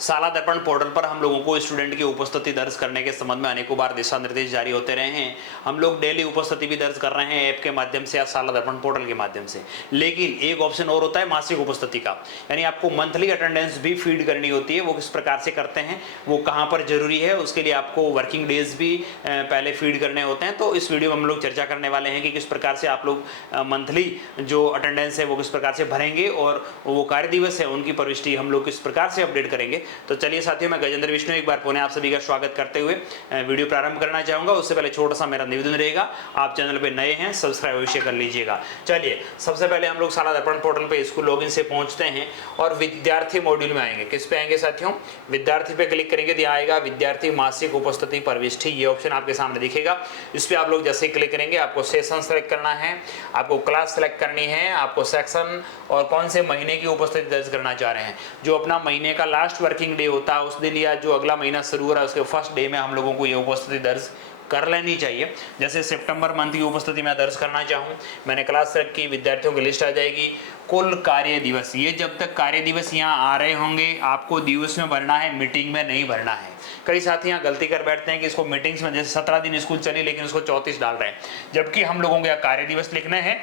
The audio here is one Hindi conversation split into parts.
शाला दर्पण पोर्टल पर हम लोगों को स्टूडेंट की उपस्थिति दर्ज करने के संबंध में अनेकों बार दिशा निर्देश जारी होते रहे हैं। हम लोग डेली उपस्थिति भी दर्ज कर रहे हैं ऐप के माध्यम से या शाला दर्पण पोर्टल के माध्यम से। लेकिन एक ऑप्शन और होता है मासिक उपस्थिति का, यानी आपको मंथली अटेंडेंस भी फीड करनी होती है। वो किस प्रकार से करते हैं, वो कहाँ पर जरूरी है, उसके लिए आपको वर्किंग डेज भी पहले फीड करने होते हैं। तो इस वीडियो में हम लोग चर्चा करने वाले हैं कि किस प्रकार से आप लोग मंथली जो अटेंडेंस है वो किस प्रकार से भरेंगे और वो कार्य दिवस है उनकी प्रविष्टि हम लोग किस प्रकार से अपडेट करेंगे। तो चलिए साथियों, मैं गजेंद्र विष्णु एक बार पुनः आप सभी का स्वागत करते हुए वीडियो प्रारंभ करना चाहूंगा। उससे पहले छोटा सा मेरा निवेदन रहेगा, आप चैनल पे नए हैं सब्सक्राइब अवश्य कर लीजिएगा। चलिए सबसे पहले हम लोग शाला दर्पण पोर्टल पे स्कूल लॉगिन से पहुंचते हैं और विद्यार्थी मॉड्यूल में आएंगे। किस पे आएंगे साथियों? विद्यार्थी पे क्लिक करेंगे तो यहाँ आएगा विद्यार्थी मासिक उपस्थिति प्रविष्टि, ये ऑप्शन आपके सामने दिखेगा। इस पर आप लोग जैसे ही क्लिक करेंगे आपको सेशन सेलेक्ट करना है, आपको क्लास सेलेक्ट करनी है, आपको सेक्शन और कौन से महीने की उपस्थिति दर्ज करना चाह रहे हैं। जो अपना महीने का लास्ट वर्किंग डे होता है उस दिन या जो अगला महीना शुरू हो रहा है उसके फर्स्ट डे में हम लोगों को ये उपस्थिति दर्ज कर लेनी चाहिए। जैसे सितंबर मंथ की उपस्थिति मैं दर्ज करना चाहूँ, मैंने क्लास सेलेक्ट की, विद्यार्थियों की लिस्ट आ जाएगी। कुल कार्य दिवस, ये जब तक कार्य दिवस यहाँ आ रहे होंगे आपको दिवस में भरना है, मीटिंग में नहीं भरना है। कई साथी यहाँ गलती कर बैठते हैं कि इसको मीटिंग्स में, जैसे 17 दिन स्कूल चली लेकिन उसको 34 डाल रहे हैं, जबकि हम लोगों को यहाँ कार्य दिवस लिखने हैं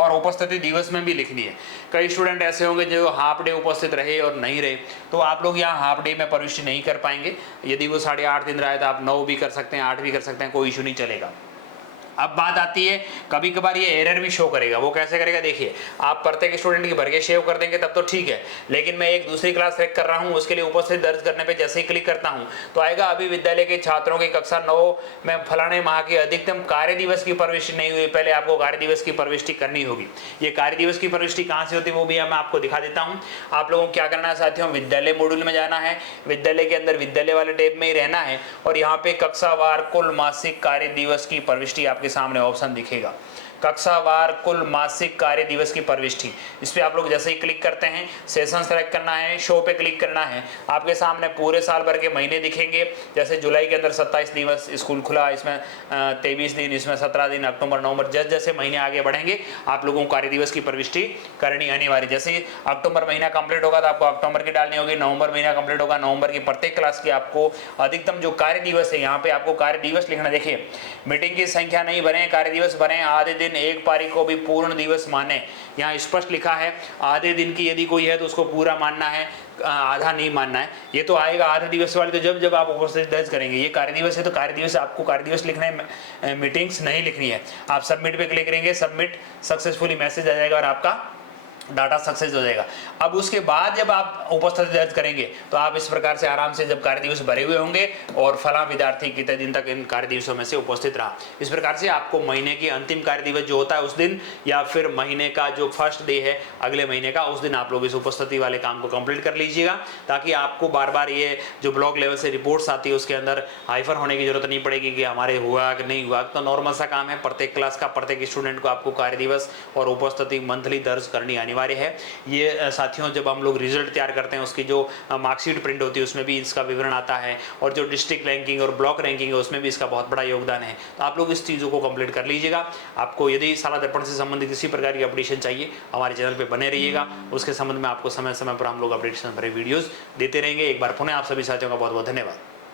और उपस्थिति दिवस में भी लिखनी है। कई स्टूडेंट ऐसे होंगे जो हाफ डे उपस्थित रहे और नहीं रहे, तो आप लोग यहाँ हाफ डे में प्रविष्टि नहीं कर पाएंगे। यदि वो 8.5 दिन रहा है तो आप 9 भी कर सकते हैं, 8 भी कर सकते हैं, कोई इशू नहीं चलेगा। अब बात आती है, कभी कभार ये एरर भी शो करेगा। वो कैसे करेगा? देखिए, आप प्रत्येक स्टूडेंट की भर के सेव कर देंगे तब तो ठीक है, लेकिन मैं एक दूसरी क्लास सेलेक्ट कर रहा हूँ, उसके लिए उपस्थिति दर्ज करने पे जैसे ही क्लिक करता हूँ तो आएगा अभी विद्यालय के छात्रों की कक्षा 9 में फलाने माह की अधिकतम कार्य दिवस की प्रविष्टि नहीं हुई, पहले आपको कार्य दिवस की प्रविष्टि करनी होगी। ये कार्य दिवस की प्रविष्टि कहाँ से होती है वो भी मैं आपको दिखा देता हूँ। आप लोगों को क्या करना है साथियों, विद्यालय मॉड्यूल में जाना है, विद्यालय के अंदर विद्यालय वाले टैब में ही रहना है और यहाँ पे कक्षावार कुल मासिक कार्य दिवस की प्रविष्टि आपके सामने ऑप्शन दिखेगा। कक्षावार कुल मासिक कार्य दिवस की प्रविष्टि, इस पे आप लोग जैसे ही क्लिक करते हैं सेशन सेलेक्ट करना है, शो पे क्लिक करना है, आपके सामने पूरे साल भर के महीने दिखेंगे। जैसे जुलाई के अंदर 27 दिवस स्कूल खुला, इसमें 23 दिन, इसमें 17 दिन, अक्टूबर नवंबर, जैसे जैसे महीने आगे बढ़ेंगे आप लोगों को कार्य दिवस की प्रविष्टि करनी अनिवार्य। जैसे अक्टूबर महीना कंप्लीट होगा तो आपको अक्टूबर की डालनी होगी, नवंबर महीना कंप्लीट होगा, नवंबर की प्रत्येक क्लास की आपको अधिकतम जो कार्य दिवस है यहाँ पे आपको कार्य दिवस लिखना। देखिए, मीटिंग की संख्या नहीं भरें, कार्य दिवस भरें। आधे दिन एक पारी को भी पूर्ण दिवस माने, यहाँ स्पष्ट लिखा है। आधे दिन की यदि कोई है तो उसको पूरा मानना है, आधा नहीं मानना है। ये तो आएगा आधे दिवस वाले, तो जब आप उपस्थिति दर्ज करेंगे, ये कार्य दिवस है तो कार्य दिवस आपको कार्य दिवस लिखना है, मीटिंग्स नहीं लिखनी है। आप सबमिट पे क्लिक करेंगे, सबमिट सक्सेसफुली मैसेज आ जाएगा और आपका डाटा सक्सेस हो जाएगा। अब उसके बाद जब आप उपस्थिति दर्ज करेंगे तो आप इस प्रकार से आराम से जब कार्य दिवस भरे हुए होंगे और फला विद्यार्थी कितने दिन तक इन कार्य दिवसों में से उपस्थित रहा, इस प्रकार से आपको महीने की अंतिम कार्य दिवस जो होता है उस दिन या फिर महीने का जो फर्स्ट डे है अगले महीने का, उस दिन आप लोग इस उपस्थिति वाले काम को कंप्लीट कर लीजिएगा, ताकि आपको बार बार ये जो ब्लॉक लेवल से रिपोर्ट्स आती है उसके अंदर हाइफर होने की जरूरत नहीं पड़ेगी कि हमारे हुआ कि नहीं हुआ। तो नॉर्मल सा काम है, प्रत्येक क्लास का प्रत्येक स्टूडेंट को आपको कार्य दिवस और उपस्थिति मंथली दर्ज करनी अनिवार्य है। ये साथियों जब हम लोग रिजल्ट तैयार करते हैं उसकी जो मार्कशीट प्रिंट होती है उसमें भी इसका विवरण आता है और जो डिस्ट्रिक्ट रैंकिंग और ब्लॉक रैंकिंग है उसमें भी इसका बहुत बड़ा योगदान है। तो आप लोग इस चीज़ों को कंप्लीट कर लीजिएगा। आपको यदि शाला दर्पण से संबंधित किसी प्रकार की अपडेशन चाहिए हमारे चैनल पर बने रहिएगा, उसके संबंध में आपको समय समय पर हम लोग अपडेशन भरे वीडियोज़ देते रहेंगे। एक बार पुनः आप सभी साथियों का बहुत बहुत धन्यवाद।